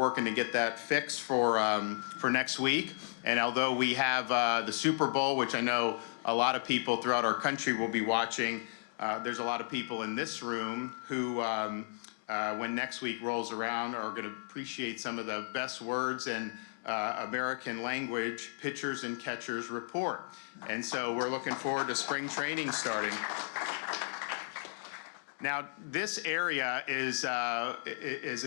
working to get that fixed for next week. And although we have the Super Bowl, which I know a lot of people throughout our country will be watching, there's a lot of people in this room who, when next week rolls around, are going to appreciate some of the best words in American language, pitchers and catchers report. And so we're looking forward to spring training starting. Now, this area is a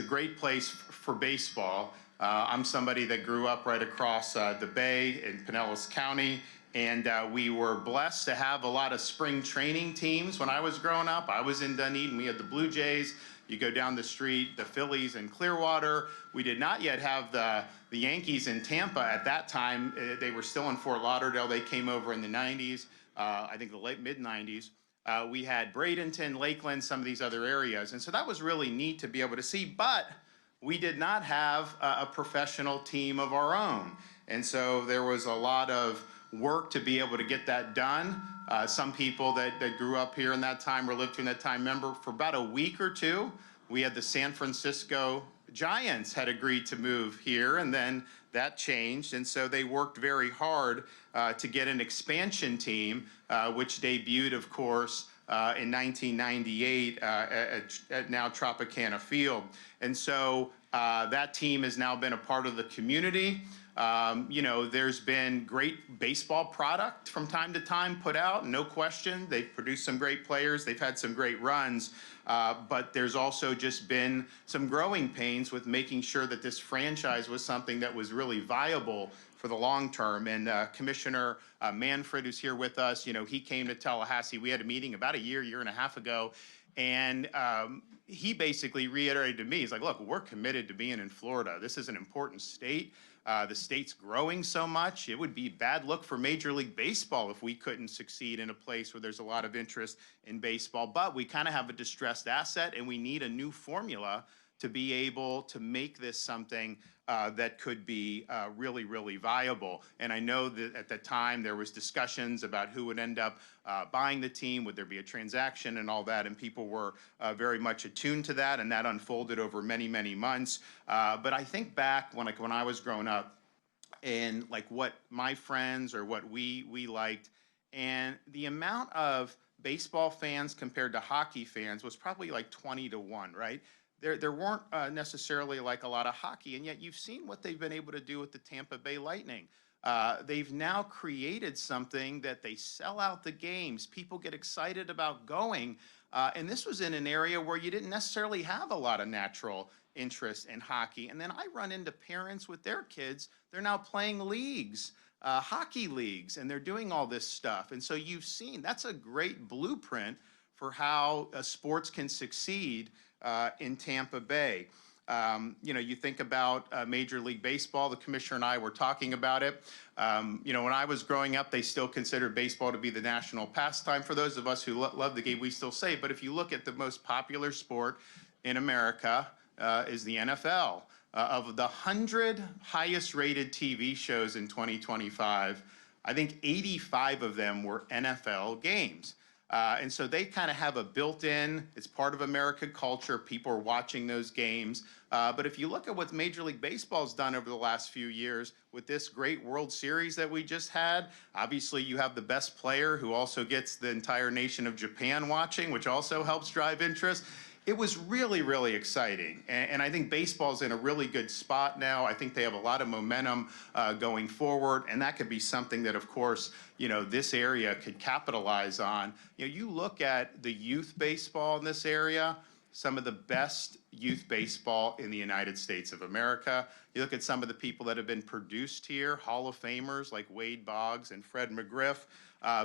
great place for baseball. I'm somebody that grew up right across the bay in Pinellas County, and we were blessed to have a lot of spring training teams when I was growing up. I was in Dunedin. We had the Blue Jays. You go down the street, the Phillies in Clearwater. We did not yet have the Yankees in Tampa at that time. They were still in Fort Lauderdale. They came over in the 90s, I think the late mid-90s. We had Bradenton, Lakeland, some of these other areas. And so that was really neat to be able to see. But we did not have a professional team of our own. And so there was a lot of work to be able to get that done. Some people that grew up here in that time or lived through that time remember for about a week or two, we had the San Francisco Giants had agreed to move here, and then that changed. And so they worked very hard to get an expansion team, which debuted, of course, in 1998 at now Tropicana Field. And so that team has now been a part of the community. You know, there's been great baseball product from time to time put out, no question. They've produced some great players. They've had some great runs. But there's also just been some growing pains with making sure that this franchise was something that was really viable for the long term. And Commissioner Manfred, who's here with us, you know, he came to Tallahassee. We had a meeting about a year and a half ago. And he basically reiterated to me, he's like, look, we're committed to being in Florida. This is an important state. The state's growing so much. It would be bad luck for Major League Baseball if we couldn't succeed in a place where there's a lot of interest in baseball. But we kind of have a distressed asset, and we need a new formula to be able to make this something that could be really, really viable. And I know that at the time there was discussions about who would end up buying the team, would there be a transaction and all that, and people were very much attuned to that, and that unfolded over many, many months. But I think back when I was growing up and like what my friends or what we liked, and the amount of baseball fans compared to hockey fans was probably like 20 to 1, right? There weren't necessarily like a lot of hockey, and yet you've seen what they've been able to do with the Tampa Bay Lightning. They've now created something that they sell out the games. People get excited about going, and this was in an area where you didn't necessarily have a lot of natural interest in hockey. And then I run into parents with their kids. They're now playing leagues, hockey leagues, and they're doing all this stuff. And so you've seen that's a great blueprint for how sports can succeed in Tampa Bay. You know, you think about Major League Baseball, the commissioner and I were talking about it. You know, when I was growing up, they still considered baseball to be the national pastime. For those of us who love the game, we still say, but if you look at the most popular sport in America is the NFL. Of the 100 highest rated TV shows in 2025, I think 85 of them were NFL games. And so they kind of have a built-in, it's part of American culture, people are watching those games. But if you look at what Major League Baseball's done over the last few years with this great World Series that we just had, obviously you have the best player who also gets the entire nation of Japan watching, which also helps drive interest. It was really, really exciting. And I think baseball's in a really good spot now. I think they have a lot of momentum going forward, and that could be something that, of course, you know, this area could capitalize on. You know, you look at the youth baseball in this area, some of the best youth baseball in the United States of America. You look at some of the people that have been produced here, Hall of Famers like Wade Boggs and Fred McGriff.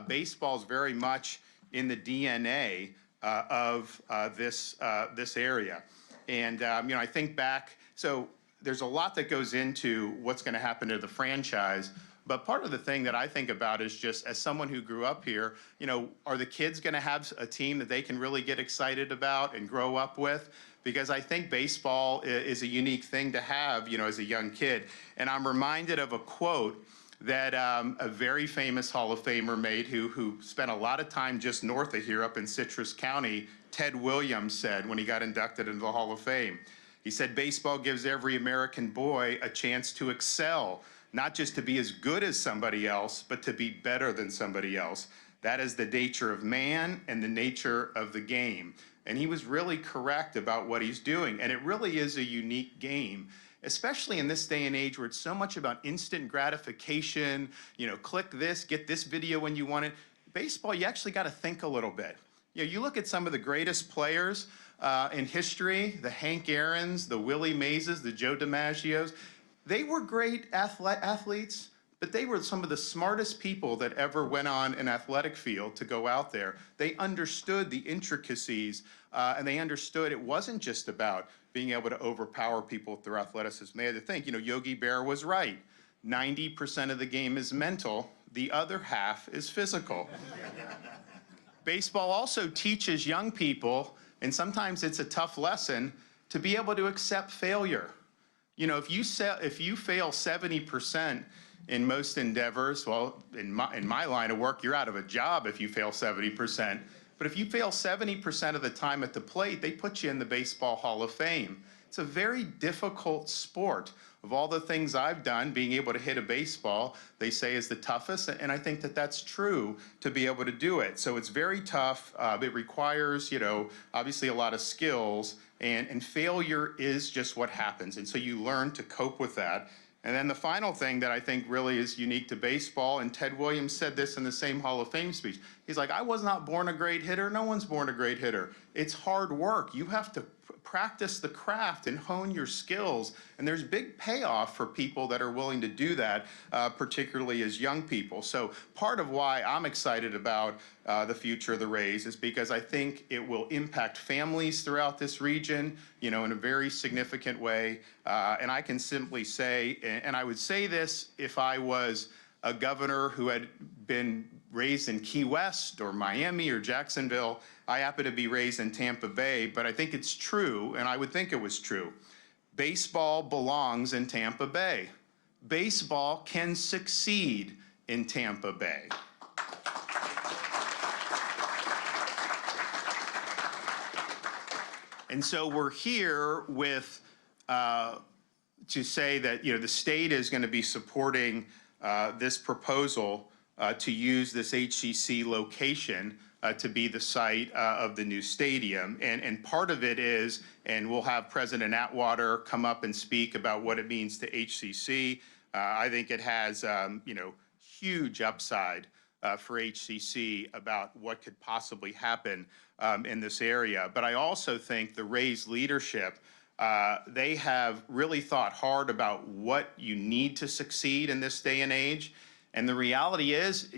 Baseball's very much in the DNA of this area. And, you know, I think back, so there's a lot that goes into what's going to happen to the franchise. But part of the thing that I think about is just as someone who grew up here, you know, are the kids going to have a team that they can really get excited about and grow up with? Because I think baseball is a unique thing to have, you know, as a young kid. And I'm reminded of a quote that a very famous Hall of Famer made who spent a lot of time just north of here up in Citrus County, Ted Williams, said when he got inducted into the Hall of Fame. He said baseball gives every American boy a chance to excel, not just to be as good as somebody else, but to be better than somebody else. That is the nature of man and the nature of the game. And he was really correct about what he's doing. And it really is a unique game, especially in this day and age where it's so much about instant gratification, click this, get this video when you want it. Baseball, you actually got to think a little bit. You look at some of the greatest players in history, the Hank Aaron's, the Willie Mays', the Joe DiMaggio's. They were great athletes, but they were some of the smartest people that ever went on an athletic field to go out there. They understood the intricacies, and they understood it wasn't just about being able to overpower people through athleticism. They had to think, Yogi Berra was right. 90% of the game is mental, the other half is physical. Baseball also teaches young people, and sometimes it's a tough lesson, to be able to accept failure. If you fail 70% in most endeavors, well, in my line of work, you're out of a job if you fail 70%. But if you fail 70% of the time at the plate, they put you in the Baseball Hall of Fame. It's a very difficult sport. Of all the things I've done, being able to hit a baseball, they say is the toughest, and I think that that's true to be able to do it. So it's very tough. It requires, obviously a lot of skills, and failure is just what happens. And so you learn to cope with that. And then the final thing that I think really is unique to baseball, and Ted Williams said this in the same Hall of Fame speech. He's like, I was not born a great hitter. No one's born a great hitter. It's hard work. You have to practice the craft and hone your skills. And there's big payoff for people that are willing to do that, particularly as young people. So part of why I'm excited about the future of the Rays is because I think it will impact families throughout this region, in a very significant way. And I can simply say, and I would say this if I was a governor who had been raised in Key West or Miami or Jacksonville. I happen to be raised in Tampa Bay, but I think it's true, and I would think it was true. Baseball belongs in Tampa Bay. Baseball can succeed in Tampa Bay. And so we're here with, to say that, the state is going to be supporting this proposal to use this HCC location to be the site of the new stadium. And part of it is, and we'll have President Atwater come up and speak about what it means to HCC. I think it has, huge upside for HCC about what could possibly happen in this area. But I also think the Rays leadership, they have really thought hard about what you need to succeed in this day and age. And the reality is,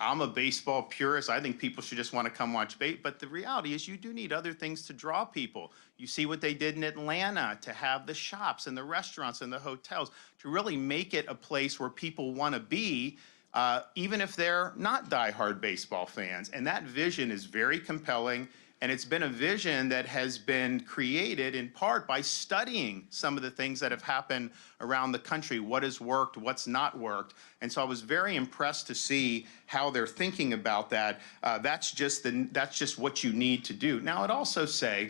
I'm a baseball purist. I think people should just want to come watch baseball. But the reality is you do need other things to draw people. You see what they did in Atlanta to have the shops and the restaurants and the hotels to really make it a place where people want to be, even if they're not diehard baseball fans. And that vision is very compelling. And it's been a vision that has been created in part by studying some of the things that have happened around the country, what has worked, what's not worked. And so I was very impressed to see how they're thinking about that. That's just what you need to do. Now, I'd also say,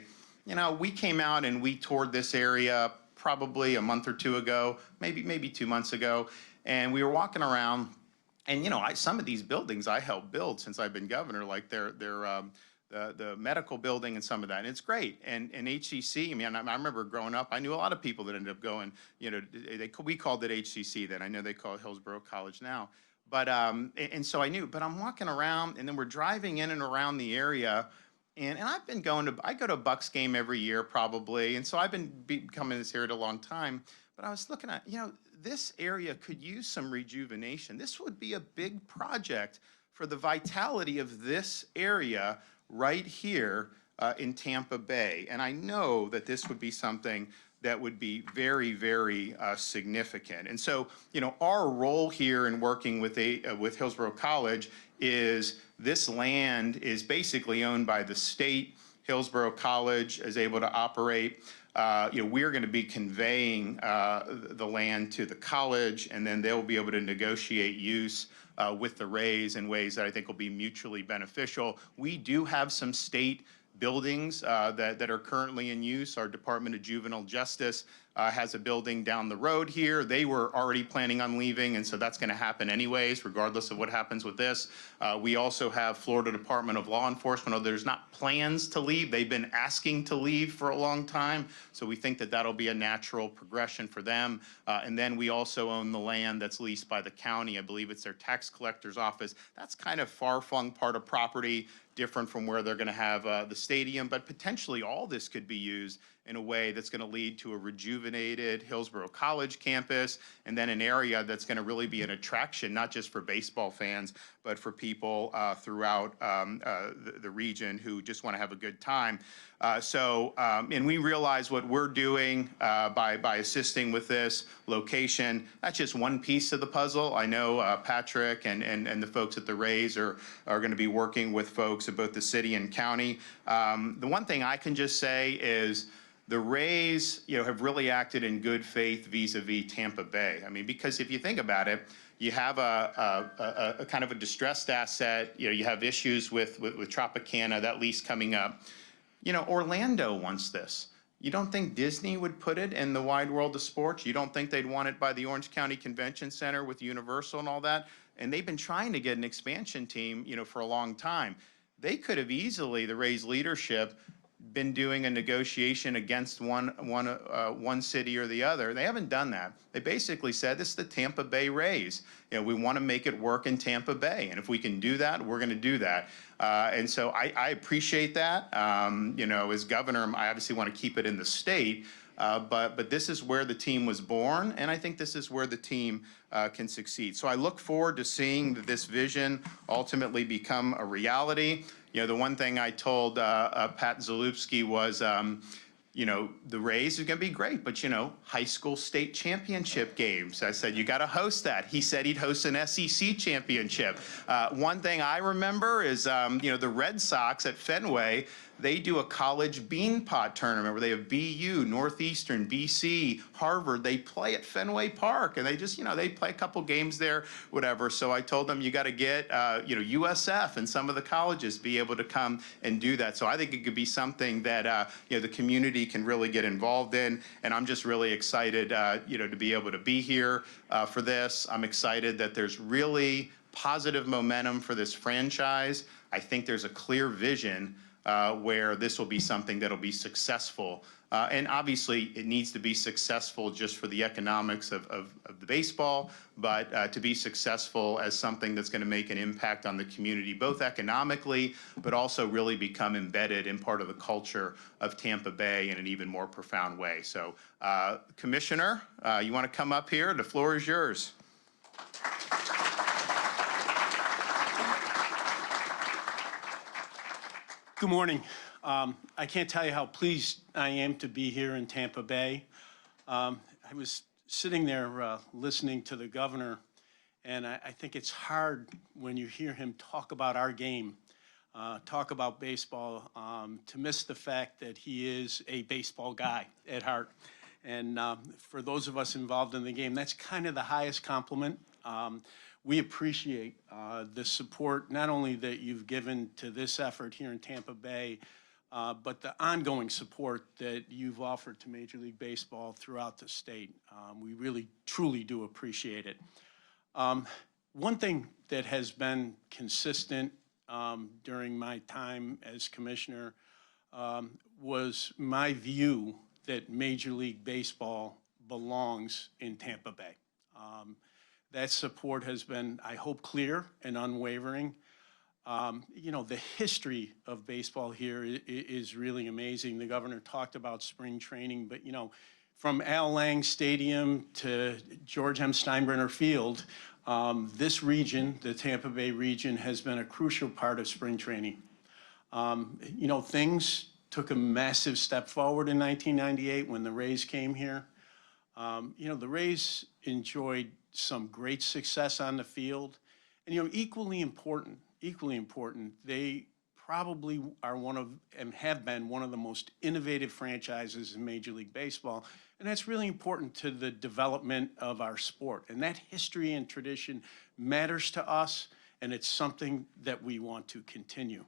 we came out and we toured this area probably a month or two ago, maybe 2 months ago, and we were walking around, and some of these buildings I helped build since I've been governor, like the medical building and some of that. And it's great. And HCC, I remember growing up, I knew a lot of people that ended up going, we called it HCC then. I know they call it Hillsborough College now. But, and so I knew, but I'm walking around and then we're driving in and around the area. And I've been I go to a Bucks game every year probably. And so I've been coming to this area a long time. But I was looking at, this area could use some rejuvenation. This would be a big project for the vitality of this area right here in Tampa Bay. And I know that this would be something that would be very, very significant. And so, our role here in working with Hillsborough College is this land is basically owned by the state. Hillsborough College is able to operate. We're going to be conveying the land to the college, and then they'll be able to negotiate use with the Rays in ways that I think will be mutually beneficial. We do have some state buildings that are currently in use. Our Department of Juvenile Justice has a building down the road here. They were already planning on leaving, and so that's going to happen anyways, regardless of what happens with this. We also have Florida Department of Law Enforcement. Although there's not plans to leave, they've been asking to leave for a long time, so we think that that'll be a natural progression for them. And then we also own the land that's leased by the county. I believe it's their tax collector's office. That's kind of far-flung part of property, different from where they're going to have the stadium, but potentially all this could be used in a way that's going to lead to a rejuvenated Hillsborough College campus, and then an area that's going to really be an attraction, not just for baseball fans, but for people throughout the region who just want to have a good time. And we realize what we're doing by assisting with this location. That's just one piece of the puzzle. I know Patrick and the folks at the Rays are going to be working with folks at both the city and county. The one thing I can just say is the Rays, have really acted in good faith vis-a-vis Tampa Bay. I mean, because if you think about it, you have a kind of a distressed asset. You have issues with Tropicana, that lease coming up. Orlando wants this. You don't think Disney would put it in the wide world of sports? You don't think they'd want it by the Orange County Convention Center with Universal and all that? And they've been trying to get an expansion team, for a long time. They could have easily, the Rays leadership, been doing a negotiation against one city or the other. They haven't done that. They basically said, this is the Tampa Bay Rays. We want to make it work in Tampa Bay. And if we can do that, we're going to do that. And so I appreciate that. As governor, I obviously want to keep it in the state. But this is where the team was born, and I think this is where the team can succeed. So I look forward to seeing that this vision ultimately become a reality. The one thing I told Pat Zalewski was, the Rays are going to be great, but, high school state championship games. I said, you got to host that. He said he'd host an SEC championship. One thing I remember is, the Red Sox at Fenway, they do a college bean pot tournament where they have BU, Northeastern, BC, Harvard. They play at Fenway Park, and they just, they play a couple games there, whatever. So I told them you got to get, USF and some of the colleges be able to come and do that. So I think it could be something that, the community can really get involved in. And I'm just really excited, to be able to be here for this. I'm excited that there's really positive momentum for this franchise. I think there's a clear vision where this will be something that'll be successful. And obviously, it needs to be successful just for the economics of the baseball, but to be successful as something that's going to make an impact on the community, both economically, but also really become embedded in part of the culture of Tampa Bay in an even more profound way. So, Commissioner, you want to come up here? The floor is yours. Good morning. I can't tell you how pleased I am to be here in Tampa Bay. I was sitting there listening to the governor, and I think it's hard when you hear him talk about our game, talk about baseball, to miss the fact that he is a baseball guy at heart. And for those of us involved in the game, that's kind of the highest compliment. We appreciate the support, not only that you've given to this effort here in Tampa Bay, but the ongoing support that you've offered to Major League Baseball throughout the state. We really, truly do appreciate it. One thing that has been consistent during my time as commissioner was my view that Major League Baseball belongs in Tampa Bay. That support has been, I hope, clear and unwavering. The history of baseball here is really amazing. The governor talked about spring training, but, from Al Lang Stadium to George M. Steinbrenner Field, this region, the Tampa Bay region, has been a crucial part of spring training. Things took a massive step forward in 1998 when the Rays came here. The Rays enjoyed some great success on the field. And, equally important, they probably are one of, and have been one of the most innovative franchises in Major League Baseball. And that's really important to the development of our sport. And that history and tradition matters to us, and it's something that we want to continue.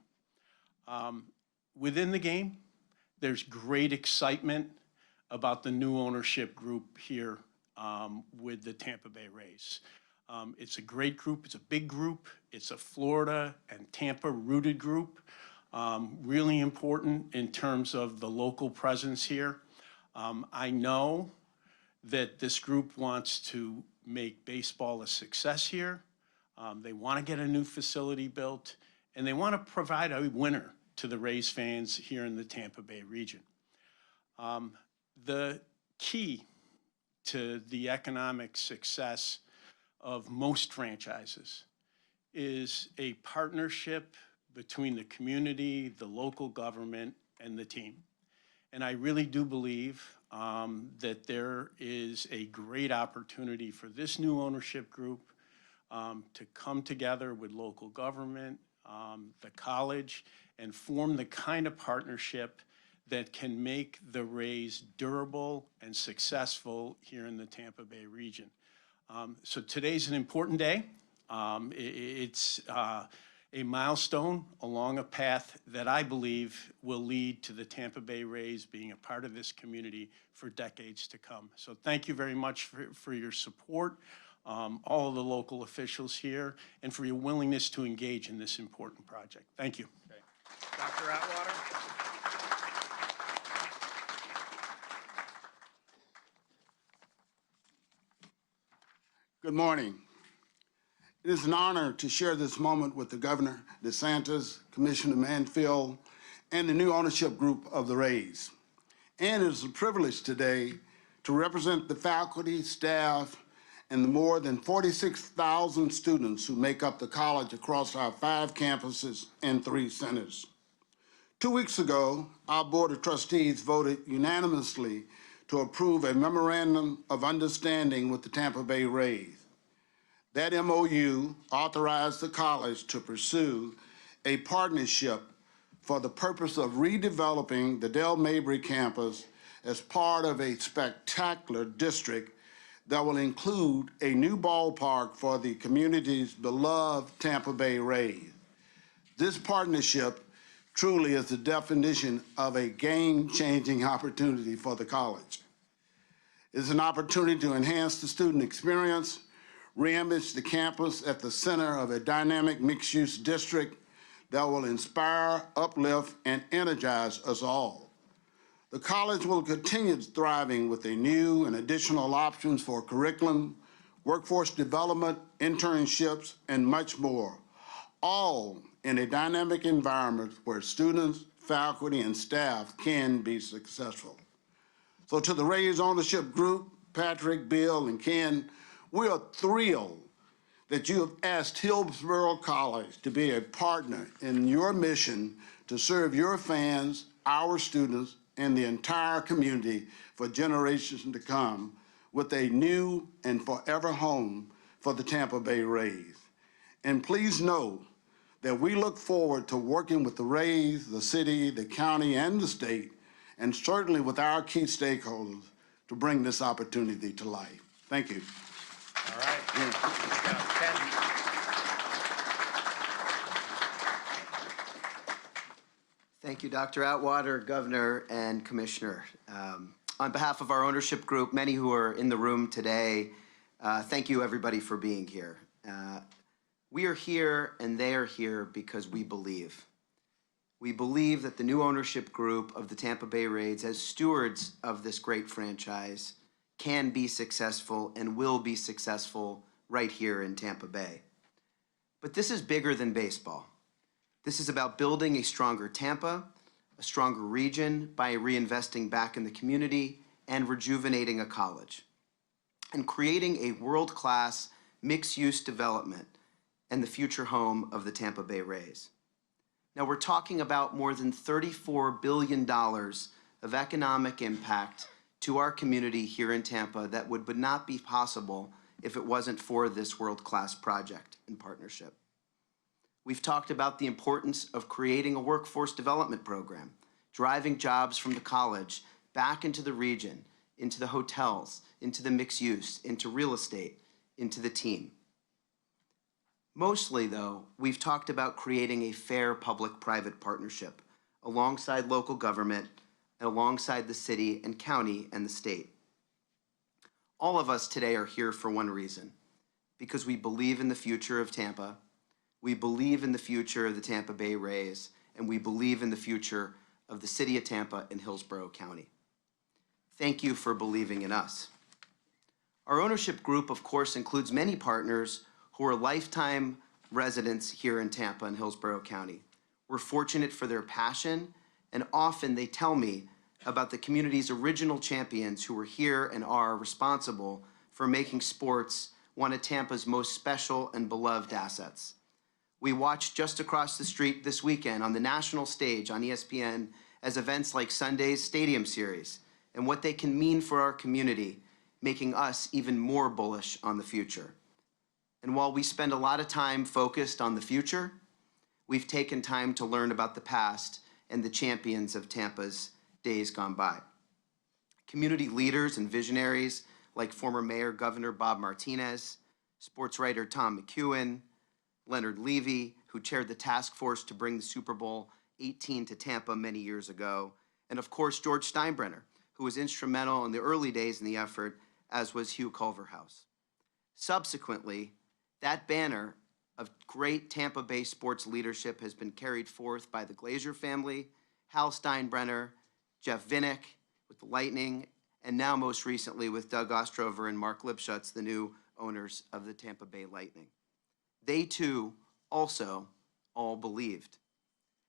within the game, there's great excitement about the new ownership group here with the Tampa Bay Rays. It's a great group. It's a big group. It's a Florida and Tampa rooted group. Really important in terms of the local presence here. I know that this group wants to make baseball a success here. They want to get a new facility built, and they want to provide a winner to the Rays fans here in the Tampa Bay region. The key to the economic success of most franchises is a partnership between the community, the local government, and the team. And I really do believe that there is a great opportunity for this new ownership group to come together with local government, the college, and form the kind of partnership that can make the Rays durable and successful here in the Tampa Bay region. So today's an important day. It's a milestone along a path that I believe will lead to the Tampa Bay Rays being a part of this community for decades to come. So thank you very much for your support, all of the local officials here, and for your willingness to engage in this important project. Thank you. Okay. Dr. Atwater? Good morning. It is an honor to share this moment with the Governor DeSantis, Commissioner Manfield, and the new ownership group of the Rays. And it is a privilege today to represent the faculty, staff, and the more than 46,000 students who make up the college across our 5 campuses and 3 centers. 2 weeks ago, our Board of Trustees voted unanimously to approve a memorandum of understanding with the Tampa Bay Rays. That MOU authorized the college to pursue a partnership for the purpose of redeveloping the Del Mabry campus as part of a spectacular district that will include a new ballpark for the community's beloved Tampa Bay Rays. This partnership truly is the definition of a game-changing opportunity for the college. It's an opportunity to enhance the student experience, reimage the campus at the center of a dynamic mixed-use district that will inspire, uplift, and energize us all. The college will continue thriving with a new and additional options for curriculum, workforce development, internships, and much more, all in a dynamic environment where students, faculty, and staff can be successful. So to the Rays ownership group, Patrick, Bill, and Ken, we are thrilled that you have asked Hillsborough College to be a partner in your mission to serve your fans, our students, and the entire community for generations to come with a new and forever home for the Tampa Bay Rays. And please know that we look forward to working with the Rays, the city, the county, and the state, and certainly with our key stakeholders to bring this opportunity to life. Thank you. All right. Ken? Thank you, Dr. Atwater, Governor, and Commissioner. On behalf of our ownership group, many who are in the room today, thank you, everybody, for being here. We are here and they are here because we believe. We believe that the new ownership group of the Tampa Bay Rays, as stewards of this great franchise, can be successful and will be successful right here in Tampa Bay. But this is bigger than baseball. This is about building a stronger Tampa, a stronger region by reinvesting back in the community and rejuvenating a college, and creating a world-class mixed-use development and the future home of the Tampa Bay Rays. Now we're talking about more than $34 billion of economic impact to our community here in Tampa that would not be possible if it wasn't for this world-class project and partnership. We've talked about the importance of creating a workforce development program, driving jobs from the college back into the region, into the hotels, into the mixed use, into real estate, into the team. Mostly, though, we've talked about creating a fair public-private partnership, alongside local government and alongside the city and county and the state. All of us today are here for one reason, because we believe in the future of Tampa, we believe in the future of the Tampa Bay Rays, and we believe in the future of the city of Tampa and Hillsborough County. Thank you for believing in us. Our ownership group, of course, includes many partners who are lifetime residents here in Tampa and Hillsborough County. We're fortunate for their passion, and often they tell me about the community's original champions who were here and are responsible for making sports one of Tampa's most special and beloved assets. We watched just across the street this weekend on the national stage on ESPN as events like Sunday's Stadium Series and what they can mean for our community, making us even more bullish on the future. And while we spend a lot of time focused on the future, we've taken time to learn about the past and the champions of Tampa's days gone by. Community leaders and visionaries like former Mayor Governor Bob Martinez, sports writer Tom McEwen, Leonard Levy, who chaired the task force to bring the Super Bowl 18 to Tampa many years ago, and of course George Steinbrenner, who was instrumental in the early days in the effort, as was Hugh Culverhouse. Subsequently, that banner of great Tampa Bay sports leadership has been carried forth by the Glazer family, Hal Steinbrenner, Jeff Vinnick with the Lightning, and now most recently with Doug Ostrover and Mark Lipschutz, the new owners of the Tampa Bay Lightning. They too also all believed.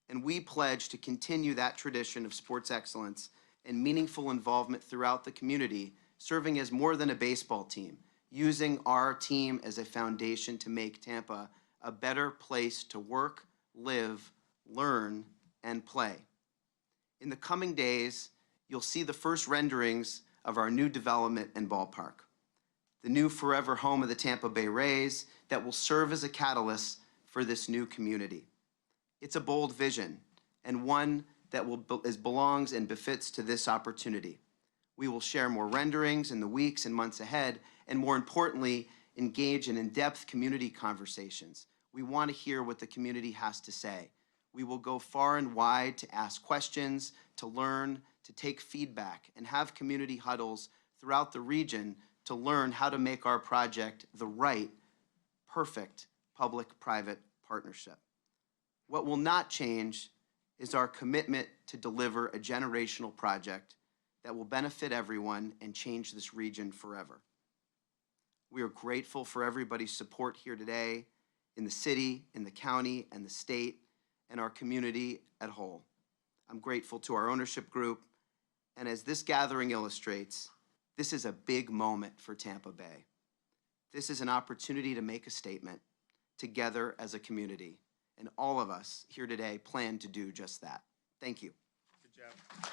And we pledge to continue that tradition of sports excellence and meaningful involvement throughout the community, serving as more than a baseball team, using our team as a foundation to make Tampa a better place to work, live, learn, and play. In the coming days, you'll see the first renderings of our new development and ballpark, the new forever home of the Tampa Bay Rays that will serve as a catalyst for this new community. It's a bold vision and one that belongs and befits to this opportunity. We will share more renderings in the weeks and months ahead, and more importantly, engage in in-depth community conversations. We want to hear what the community has to say. We will go far and wide to ask questions, to learn, to take feedback, and have community huddles throughout the region to learn how to make our project the right, perfect public-private partnership. What will not change is our commitment to deliver a generational project that will benefit everyone and change this region forever. We are grateful for everybody's support here today in the city, in the county, and the state, and our community at whole. I'm grateful to our ownership group, and as this gathering illustrates, this is a big moment for Tampa Bay. This is an opportunity to make a statement together as a community, and all of us here today plan to do just that. Thank you. Good job.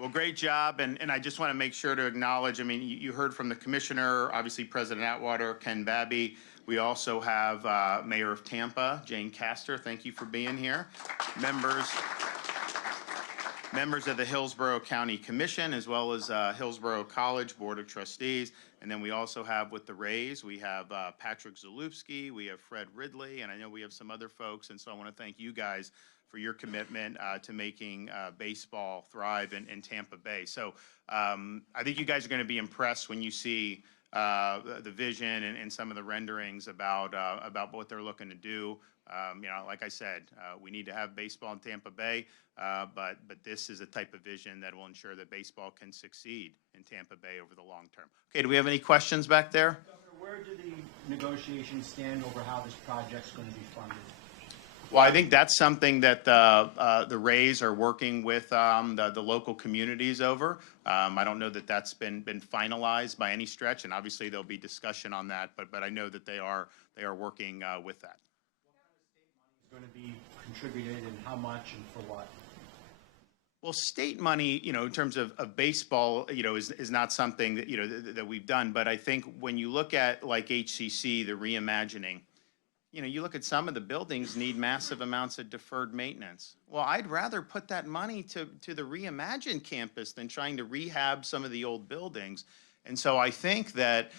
Well, great job, and I just want to make sure to acknowledge, I mean, you heard from the commissioner, obviously President Atwater, Ken Babby. We also have Mayor of Tampa, Jane Castor. Thank you for being here. Members of the Hillsborough County Commission, as well as Hillsborough College Board of Trustees. And then we also have with the Rays, we have Patrick Zalewski, we have Fred Ridley, and I know we have some other folks. And so I want to thank you guys for your commitment to making baseball thrive in Tampa Bay. So I think you guys are going to be impressed when you see the vision and some of the renderings about what they're looking to do. You know, like I said, we need to have baseball in Tampa Bay, but this is a type of vision that will ensure that baseball can succeed in Tampa Bay over the long term. Okay, do we have any questions back there? Governor, where do the negotiations stand over how this project's going to be funded? Well, I think that's something that the Rays are working with the local communities over. I don't know that that's been finalized by any stretch, and obviously there'll be discussion on that. But I know that they are working with that. What kind of state money is going to be contributed, and how much, and for what? Well, state money, you know, in terms of baseball, you know, is not something that, you know, that we've done. But I think when you look at like HCC, the reimagining, you know, you look at some of the buildings need massive amounts of deferred maintenance. Well, I'd rather put that money to the reimagined campus than trying to rehab some of the old buildings. And so I think that,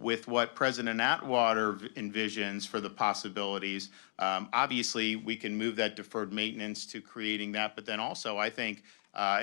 with what President Atwater envisions for the possibilities, obviously we can move that deferred maintenance to creating that. But then also, I think,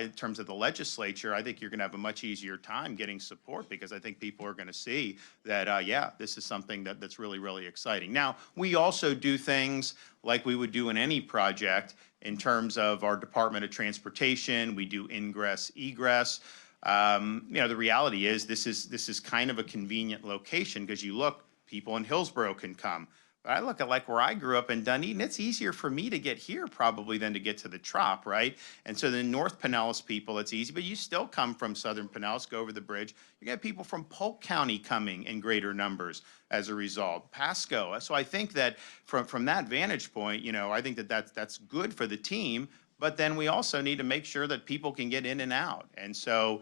in terms of the legislature, I think you're going to have a much easier time getting support, because I think people are going to see that, yeah, this is something that's really, really exciting. Now, we also do things like we would do in any project in terms of our Department of Transportation. We do ingress, egress. The reality is this is kind of a convenient location, because you look, people in Hillsborough can come. But I look at like where I grew up in Dunedin, it's easier for me to get here probably than to get to the Trop, right? And so the North Pinellas people, it's easy, but you still come from Southern Pinellas, go over the bridge. You get people from Polk County coming in greater numbers as a result, Pasco. So I think that from that vantage point, I think that's good for the team. But then we also need to make sure that people can get in and out. And so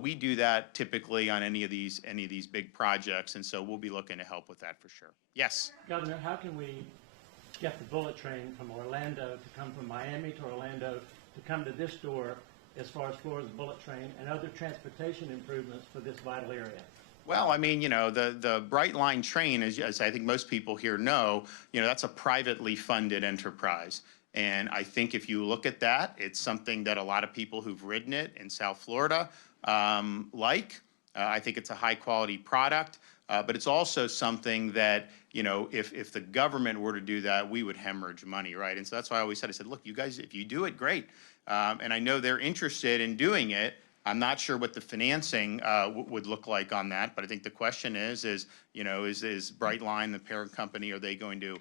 we do that typically on any of these big projects. And so we'll be looking to help with that for sure. Yes? Governor, how can we get the bullet train from Orlando to come from Miami to Orlando to come to this door as far as Florida's bullet train and other transportation improvements for this vital area? Well, I mean, the Bright Line train, as I think most people here know, that's a privately funded enterprise. And I think if you look at that, it's something that a lot of people who've ridden it in South Florida like. I think it's a high quality product, but it's also something that, if the government were to do that, we would hemorrhage money, right? And so that's why I always said, look, you guys, if you do it, great. And I know they're interested in doing it. I'm not sure what the financing would look like on that, but I think the question is Brightline, the parent company, are they going to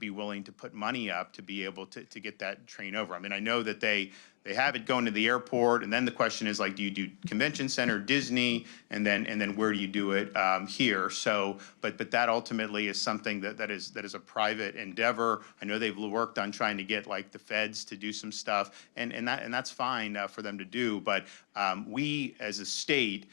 be willing to put money up to be able to get that train over? I mean, I know that they have it going to the airport, and then the question is, like, do you do convention center, Disney, and then where do you do it here? So, but that ultimately is something that is a private endeavor. I know they've worked on trying to get like the feds to do some stuff, and that's fine for them to do. But we as a state.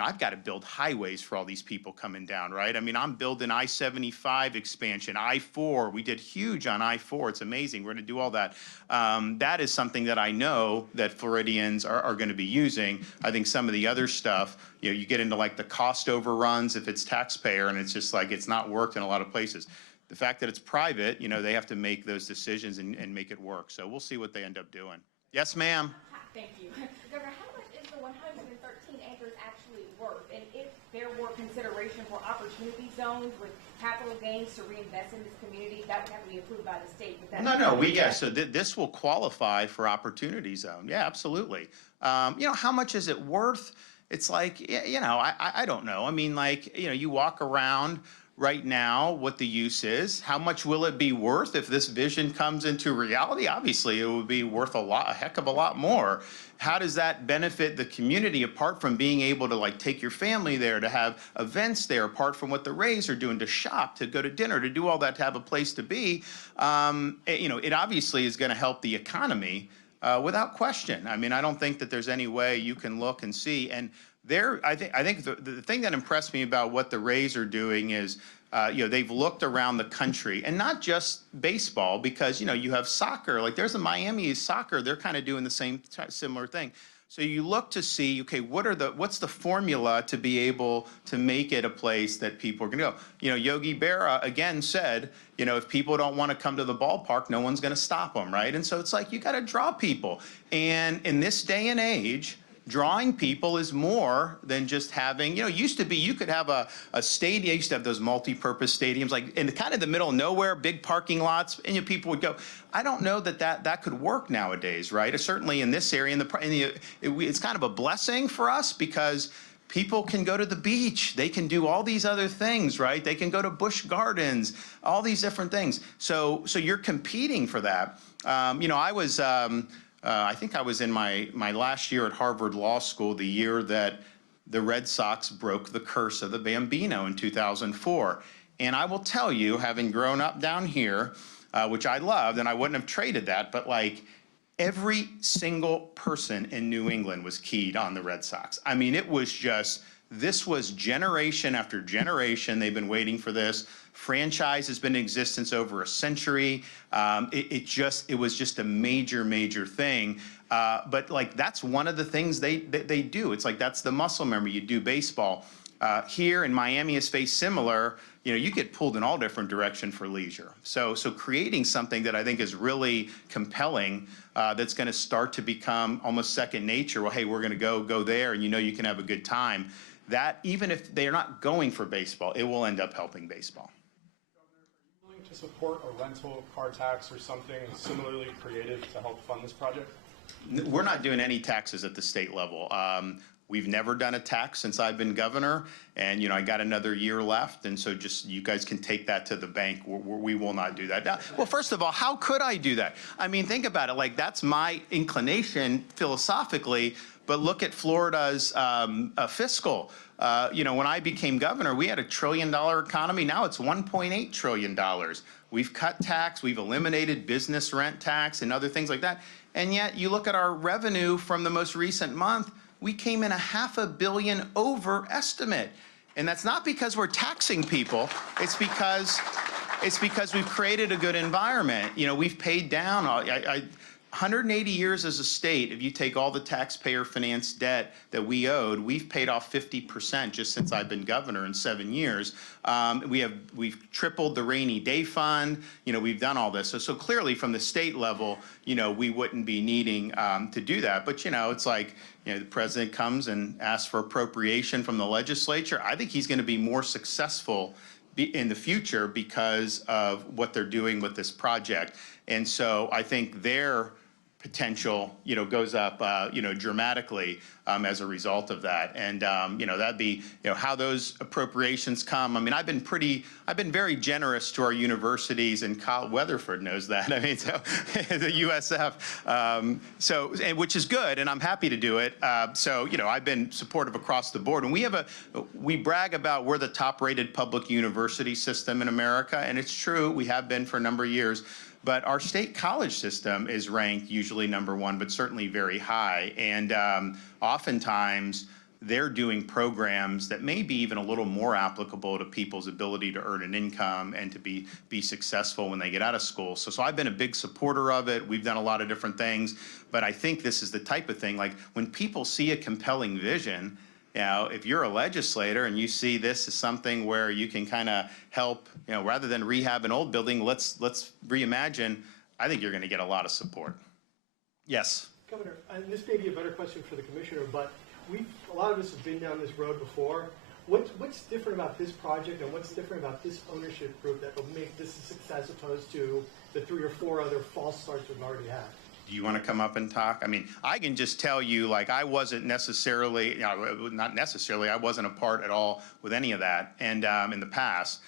I've got to build highways for all these people coming down, right? I mean, I'm building I-75 expansion, I-4. We did huge on I-4. It's amazing. We're going to do all that. That is something that I know that Floridians are going to be using. I think some of the other stuff, you get into like the cost overruns if it's taxpayer, and it's just like it's not worked in a lot of places. The fact that it's private, they have to make those decisions and make it work. So we'll see what they end up doing. Yes, ma'am. Thank you. Governor, how much is the 113 acres actually worth? And if there were consideration for opportunity zones with capital gains to reinvest in this community, that would have to be approved by the state. So this will qualify for opportunity zone. Yeah, absolutely. How much is it worth? It's like, I don't know. I mean, like, you walk around right now, what the use is. How much will it be worth if this vision comes into reality? Obviously, it would be worth a heck of a lot more. How does that benefit the community apart from being able to like take your family there, to have events there, apart from what the Rays are doing, to shop, to go to dinner, to do all that, to have a place to be? It obviously is going to help the economy without question. I mean, I don't think that there's any way you can look and see. And I think the thing that impressed me about what the Rays are doing is, they've looked around the country, and not just baseball, because, you have soccer. Like there's a Miami soccer, they're kind of doing the similar thing. So you look to see, okay, what's the formula to be able to make it a place that people are going to go? Yogi Berra again said, if people don't want to come to the ballpark, no one's going to stop them, right? And so it's like you got to draw people. And in this day and age, drawing people is more than just having, used to be you could have a stadium. You used to have those multi-purpose stadiums, like in kind of the middle of nowhere, big parking lots, and people would go. I don't know that could work nowadays, right? Certainly in this area, it's kind of a blessing for us because people can go to the beach. They can do all these other things, right? They can go to Busch Gardens, all these different things. So you're competing for that. I think I was in my last year at Harvard Law School, the year that the Red Sox broke the curse of the Bambino in 2004. And I will tell you, having grown up down here, which I loved, and I wouldn't have traded that, but like every single person in New England was keyed on the Red Sox. I mean, it was just This was generation after generation. They've been waiting for this. Franchise has been in existence over a century. It was just a major, major thing. But like that's one of the things they do. It's like that's the muscle memory. You do baseball. Here in Miami is faced similar. You know, you get pulled in all different directions for leisure. So creating something that I think is really compelling, that's going to start to become almost second nature. Well, hey, we're going to go there, and you know you can have a good time. That even if they're not going for baseball, it will end up helping baseball. Willing to support a rental car tax or something similarly creative to help fund this project? We're not doing any taxes at the state level. We've never done a tax since I've been governor, and you know I got another year left, and so just you guys can take that to the bank. We will not do that. Now, well, first of all, how could I do that? I mean, think about it. Like that's my inclination philosophically, but look at Florida's fiscal. You know, when I became governor, we had $1 trillion economy. Now it's $1.8 trillion. We've cut tax, we've eliminated business rent tax and other things like that. And yet you look at our revenue from the most recent month, we came in $500 million over estimate. And that's not because we're taxing people, it's because we've created a good environment. You know, we've paid down, 180 years as a state, if you take all the taxpayer financed debt that we owed, we've paid off 50% just since I've been governor in 7 years. We've tripled the rainy day fund. You know, we've done all this. So clearly from the state level, you know, we wouldn't be needing to do that. But, you know, it's like, you know, the president comes and asks for appropriation from the legislature. I think he's going to be more successful in the future because of what they're doing with this project. And so I think their potential, you know, goes up, you know, dramatically as a result of that. And, you know, that'd be, you know, how those appropriations come. I mean, I've been very generous to our universities, and Kyle Weatherford knows that. I mean, so the USF, which is good, and I'm happy to do it. So, you know, I've been supportive across the board. And we brag about we're the top-rated public university system in America, and it's true, we have been for a number of years. But our state college system is ranked usually #1, but certainly very high. And oftentimes, they're doing programs that may be even a little more applicable to people's ability to earn an income and to be successful when they get out of school. So I've been a big supporter of it. We've done a lot of different things. But I think this is the type of thing, like when people see a compelling vision, you know, if you're a legislator and you see this as something where you can kind of help, you know, rather than rehab an old building, let's reimagine, I think you're going to get a lot of support. Yes? Governor, and this may be a better question for the commissioner, but a lot of us have been down this road before. What's different about this project, and what's different about this ownership group that will make this a success opposed to the 3 or 4 other false starts we've already had? Do you want to come up and talk? I mean, I can just tell you, like, I wasn't necessarily, you know, not necessarily, I wasn't a part at all with any of that. And in the past,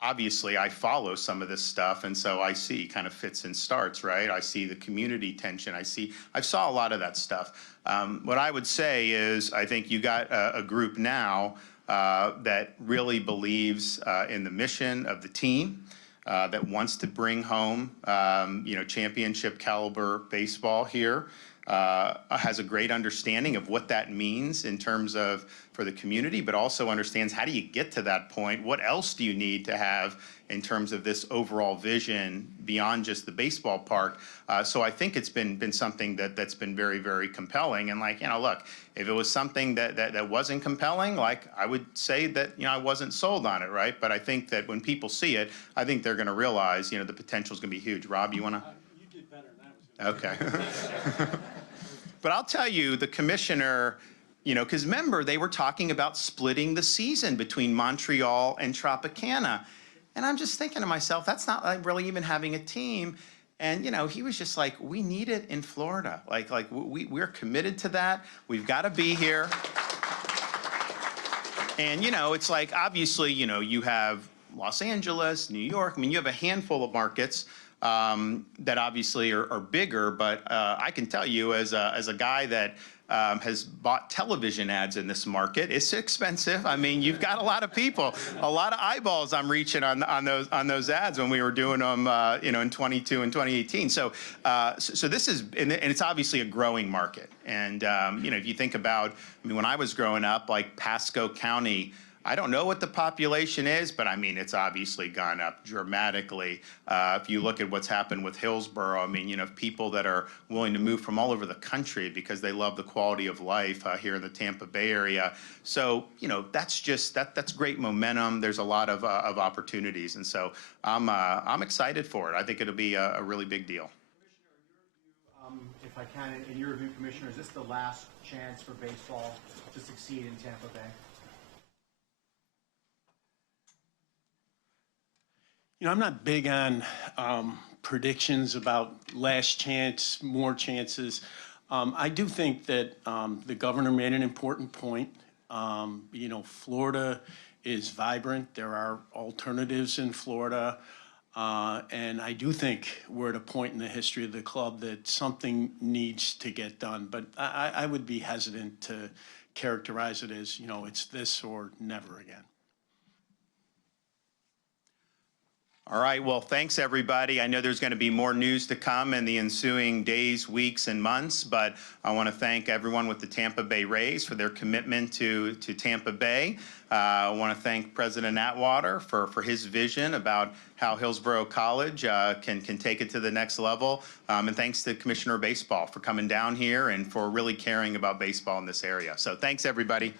obviously, I follow some of this stuff, and so I see kind of fits and starts, right? I see the community tension. I saw a lot of that stuff. What I would say is, I think you got a group now that really believes in the mission of the team. That wants to bring home, you know, championship caliber baseball here, has a great understanding of what that means in terms of for the community, but also understands how do you get to that point? What else do you need to have in terms of this overall vision beyond just the baseball park? So I think it's been something that's been very, very compelling. And like, you know, look, if it was something that wasn't compelling, like I would say that, you know, I wasn't sold on it, right? But I think that when people see it, I think they're going to realize, you know, the potential is going to be huge. Rob, you want to? You did better than I was going to. Okay. But I'll tell you, the commissioner, you know, because remember, they were talking about splitting the season between Montreal and Tropicana. And I'm just thinking to myself, that's not like really even having a team. And, you know, he was just like, we need it in Florida. Like we're committed to that. We've got to be here. And, you know, it's like, obviously, you know, you have Los Angeles, New York. I mean, you have a handful of markets. that obviously are bigger, but I can tell you as a guy that has bought television ads in this market. It's expensive. I mean, you've got a lot of people, a lot of eyeballs I'm reaching on those ads when we were doing them, in 22 and 2018. So this is, and it's obviously a growing market. And if you think about, when I was growing up, like Pasco County, I don't know what the population is, but I mean, it's obviously gone up dramatically. If you look at what's happened with Hillsborough, I mean, people that are willing to move from all over the country because they love the quality of life here in the Tampa Bay area. So, that's just, that's great momentum. There's a lot of opportunities. And so I'm excited for it. I think it'll be a really big deal. Commissioner, if I can, in your view, Commissioner, is this the last chance for baseball to succeed in Tampa Bay? I'm not big on predictions about last chance, more chances. I do think that the governor made an important point. Florida is vibrant. There are alternatives in Florida. And I do think we're at a point in the history of the club that something needs to get done. But I would be hesitant to characterize it as, it's this or never again. All right, well, thanks everybody. I know there's going to be more news to come in the ensuing days, weeks, and months, but I want to thank everyone with the Tampa Bay Rays for their commitment to Tampa Bay. I want to thank President Atwater for his vision about how Hillsborough College can take it to the next level. And thanks to Commissioner of Baseball for coming down here and for really caring about baseball in this area. So thanks, everybody.